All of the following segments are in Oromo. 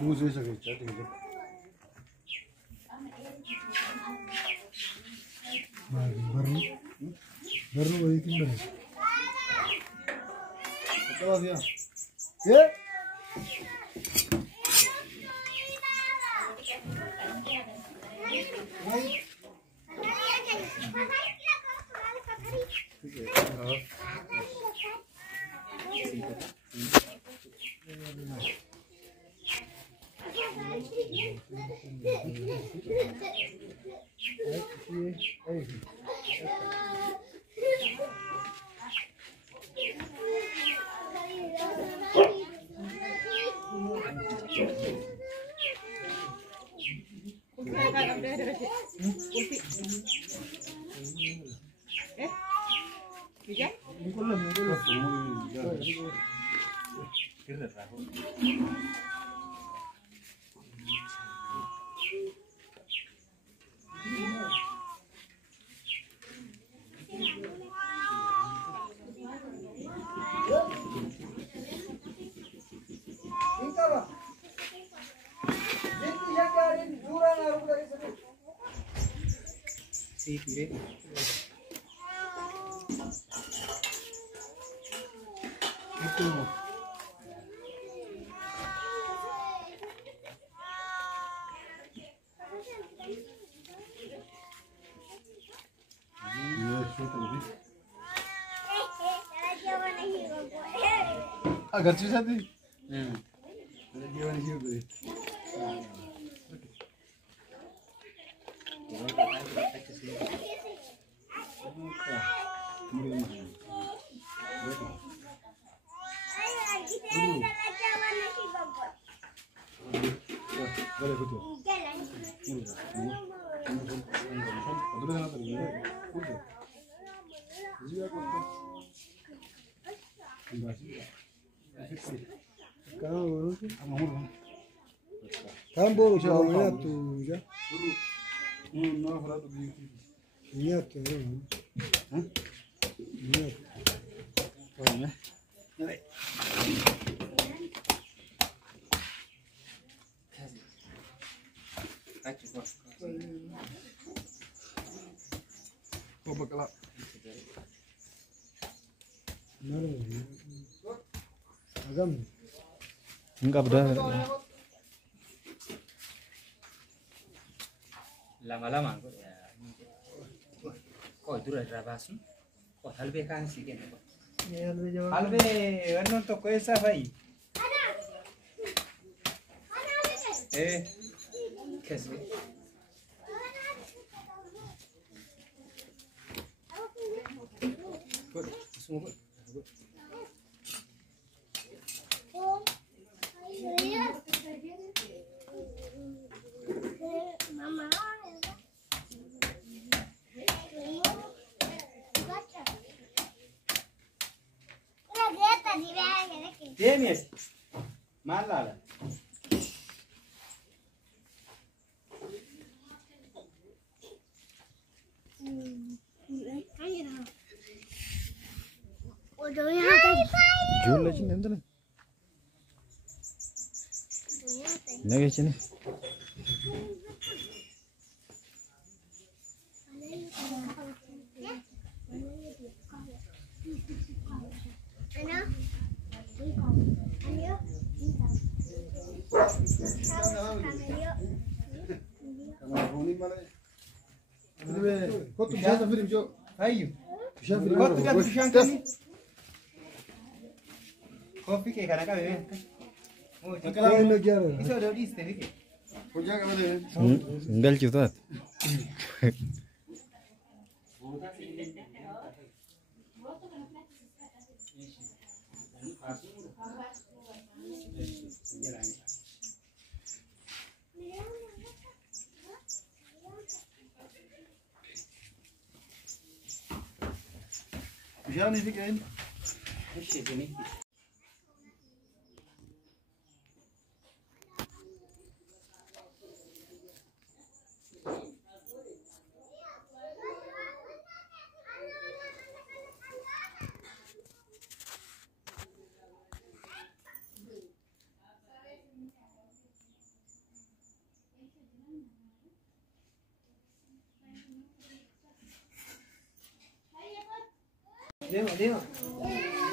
무슨 소리 있죠? baru baru itu benar. Apa dia? Ya? Agar susah tuh. Dia mana sih gue? Kan baru jalan tuh ya. Não, fará do dia. Nieto, né? Nieto. Olha, né? Kau bakal. Mana? Agam. Enggak benar. Lama-lama kok itu udah basu kok halbe kan sih kan halbe warna to kaisa bhai कैसे Dennis, malala. Jual aja nih entar. Nggak sini. Quanto já viram o jogo? Aí. Já viram? Quanto já puxando ali? Kopi ke kana ka bebe. Aquela ainda que era. Isso eu disse, tem que. Podia acabar de ver. Enggak juga. Bishaan fi qeen.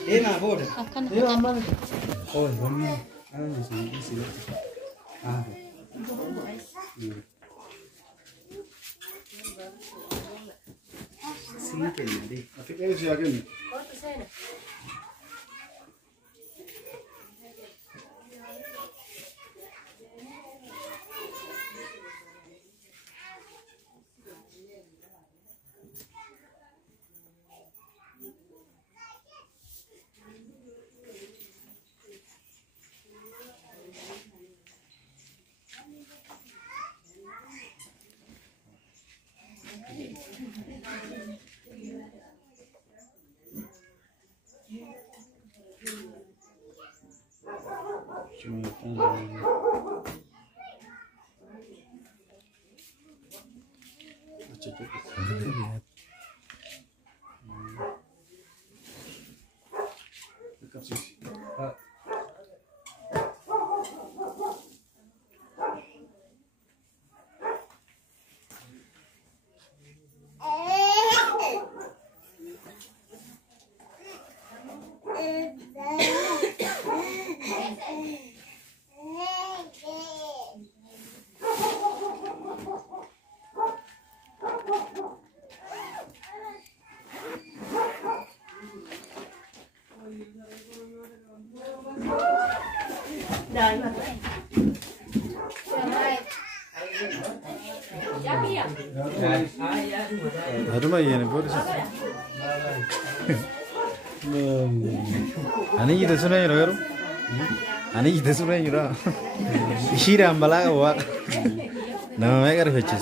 Dema board. Deema ammaan. Oh, wanni ana san isi. Ah. Sini kenna deh. Ati qeen si yaa kennu. Aduma yene boris. Ani kita sunai yoro. Ani kita sunai yoro. Ishira ambalaga wa. Nama mereka refleksi.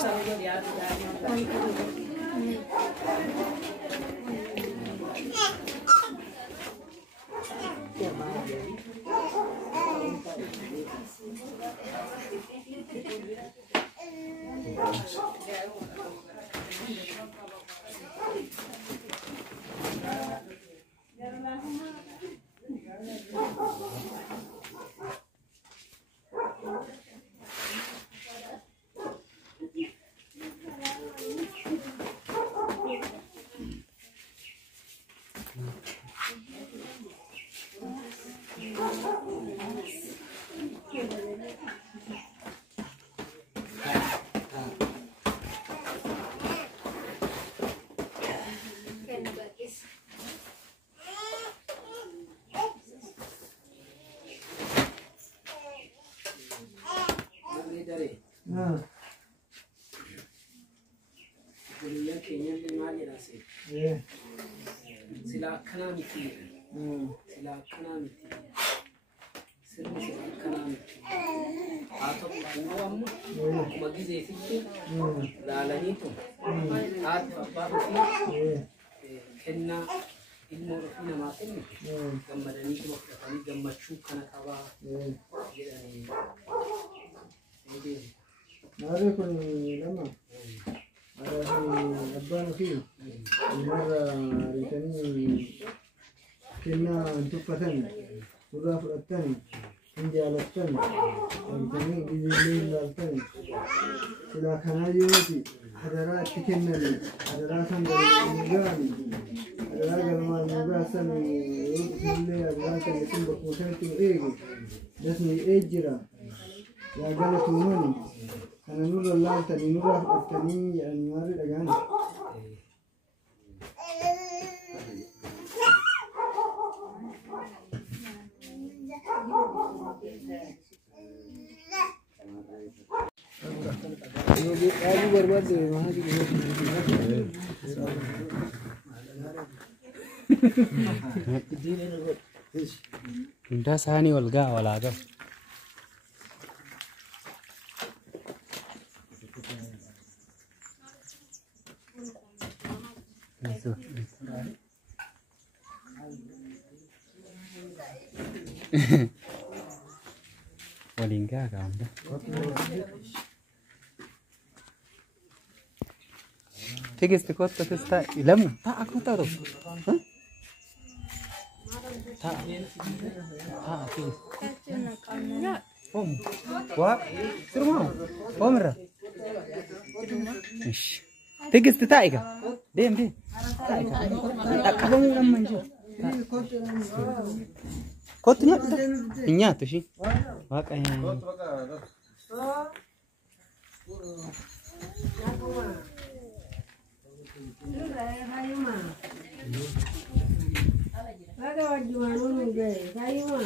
Sila kanamiti. Sila kanamiti. Sila kanamiti. Atau buam, bagi desi lalani tu. At apa sih? Kena ilmu rufina maten. Gambarani tu waktu kami gambar cukana kawa. Nari pun lama. Ada abang lagi. Mereka ini kena untuk paten. Sudah paten. India paten. Ini di paten. Sudah kena juga. Ada rat kena ni. Ada rasa juga ni. Ada kalau juga asal ni. Ini ada rasa mungkin berkuasa itu ego. Jadi ejira. Ya kalau semua ni. Karena nur Allah tadi nur tadi yang mari dagan. Aku berbuat deh, mana sih? Indah sani olga walaga. Walingga kamu. Tigis tekot tekista ilam tak aku tahu. Tak tigis. Wah, seru mau. Merah. Tigis tak ika. Dem. Tak ika. Tak kamu manju. Kotnya tuh sih. Makanya. Ada jualan juga, kayu mah.